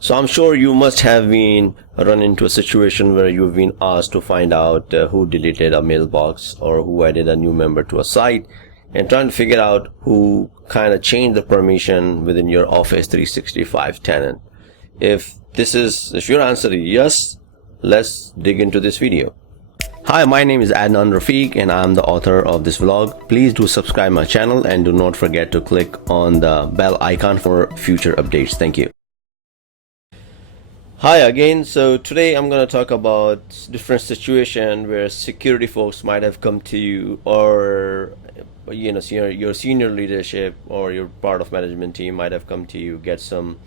So I'm sure you must have been run into a situation where you've been asked to find out who deleted a mailbox or who added a new member to a site, and trying to figure out who kind of changed the permission within your Office 365 tenant. If your answer is yes, let's dig into this video. Hi, my name is Adnan Rafiq and I'm the author of this vlog. Please do subscribe my channel and do not forget to click on the bell icon for future updates. Thank you. Hi again. So today I'm going to talk about different situation where security folks might have come to you, or your senior leadership or your part of management team might have come to you, get some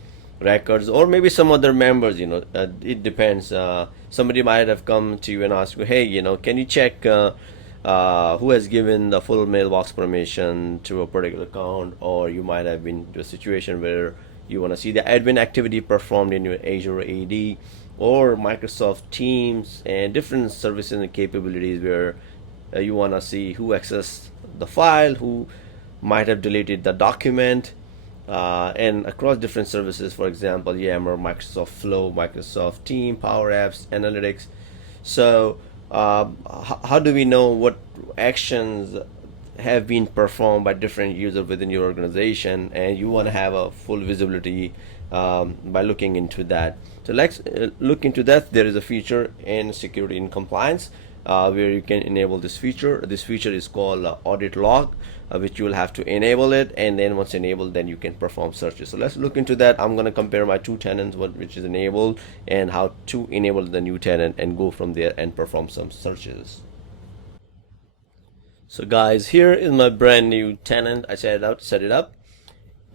records, or maybe some other members. It depends. Somebody might have come to you and asked you, hey, can you check who has given the full mailbox permission to a particular account? Or you might have been to a situation where you want to see the admin activity performed in your Azure AD or Microsoft Teams and different services and capabilities where you want to see who accessed the file, who might have deleted the document, and across different services, for example, Yammer, Microsoft Flow, Microsoft Team, Power Apps, Analytics. So how do we know what actions have been performed by different users within your organization? And you want to have a full visibility by looking into that. So let's look into that. There is a feature in security and compliance where you can enable this feature. This feature is called Audit Log, which you will have to enable it, and then once enabled, then you can perform searches. So let's look into that. I'm going to compare my two tenants, which is enabled, and how to enable the new tenant, and go from there and perform some searches. So guys, here is my brand new tenant. I set it up,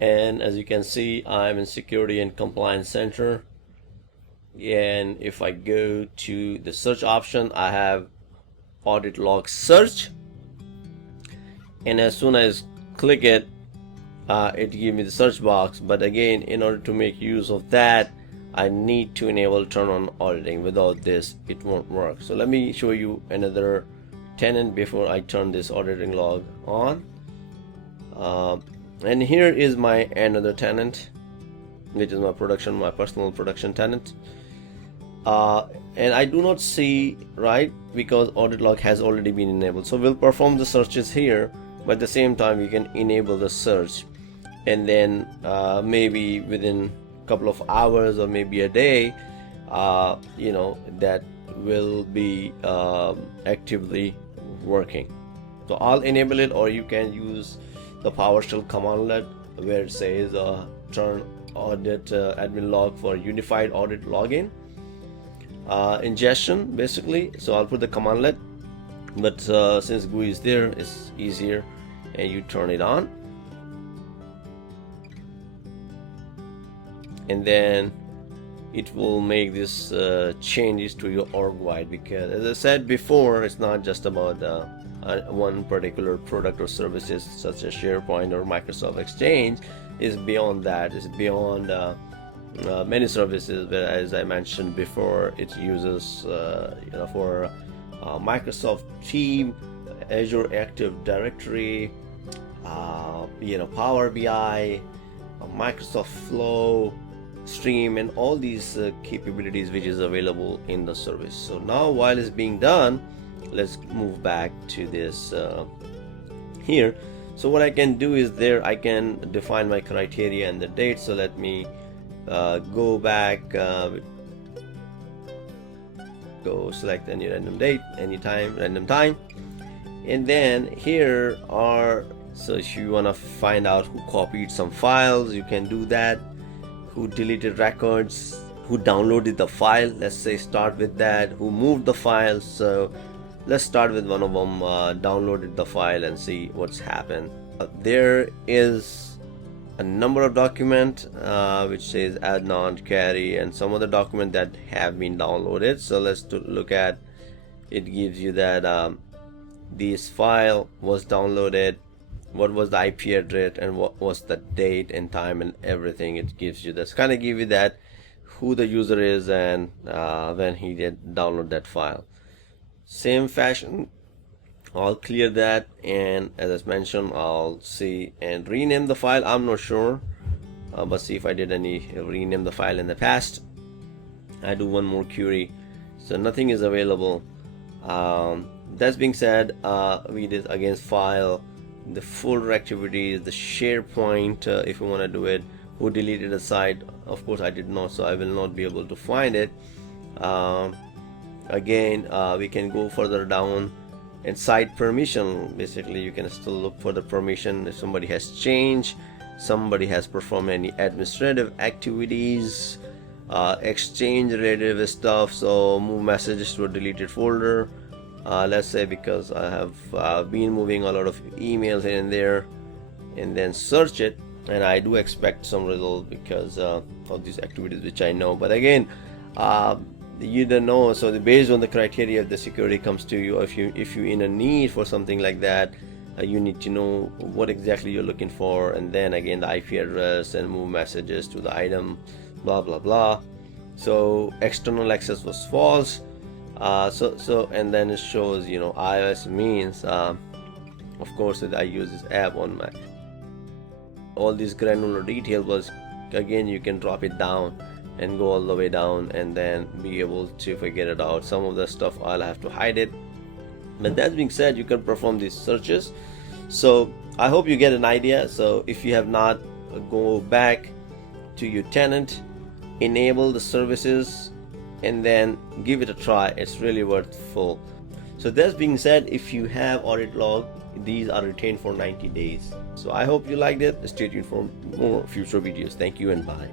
and as you can see, I'm in Security and Compliance Center. And if I go to the search option, I have Audit Log Search, and as soon as click it, it gives me the search box. But again, in order to make use of that, I need to enable turn on auditing. Without this, it won't work. So let me show you another tenant before I turn this auditing log on. And here is my another tenant, which is my personal production tenant. And I do not see, right, because audit log has already been enabled. So we'll perform the searches here, but at the same time we can enable the search, and then maybe within a couple of hours or maybe a day, that will be actively working. So I'll enable it, or you can use the PowerShell commandlet where it says turn audit admin log for unified audit login ingestion, basically. So I'll put the commandlet, but since GUI is there, it's easier, and you turn it on, and then it will make this changes to your org wide, because as I said before, it's not just about one particular product or services such as SharePoint or Microsoft Exchange. Is beyond that. It's beyond many services, but as I mentioned before, it uses for Microsoft Team, Azure Active Directory, Power BI, Microsoft Flow, Stream, and all these capabilities which is available in the service. So now while it's being done, let's move back to this here. So what I can do is I can define my criteria and the date. So let me go back, go select any random date, anytime, random time, and then here are, so if you want to find out who copied some files, you can do that, who deleted records, who downloaded the file. Let's say start with that, who moved the file. So let's start with one of them, downloaded the file, and see what's happened. There is a number of documents which says Adnan, Carry, and some other document that have been downloaded. So let's look at it. Gives you that this file was downloaded, what was the IP address, and what was the date and time and everything. It gives you this, kind of give you that who the user is and when he did download that file. Same fashion, I'll clear that, and as I mentioned, I'll see and rename the file. I'm not sure but see if I did any rename the file in the past. I do one more query, so nothing is available. That being said, we did against file, the folder activities, the SharePoint, if you want to do it, who deleted a site. Of course I did not, so I will not be able to find it. Again, we can go further down and site permission. Basically you can still look for the permission if somebody has changed, somebody has performed any administrative activities, exchange related stuff. So move messages to a deleted folder, let's say, because I have been moving a lot of emails in and there, and then search it, and I do expect some result because of these activities which I know. But again, you don't know, so based on the criteria, if the security comes to you, if you in a need for something like that, you need to know what exactly you're looking for, and then again the IP address and move messages to the item, blah blah blah. So external access was false, so and then it shows, you know, iOS means, of course I use this app on Mac. All this granular detail was, again, you can drop it down and go all the way down and then be able to figure it out. Some of the stuff I'll have to hide it, but that being said, you can perform these searches. So I hope you get an idea. So if you have not, go back to your tenant, enable the services, and then give it a try. It's really worthwhile. So that being said, if you have audit log, these are retained for 90 days. So I hope you liked it. Stay tuned for more future videos. Thank you and bye.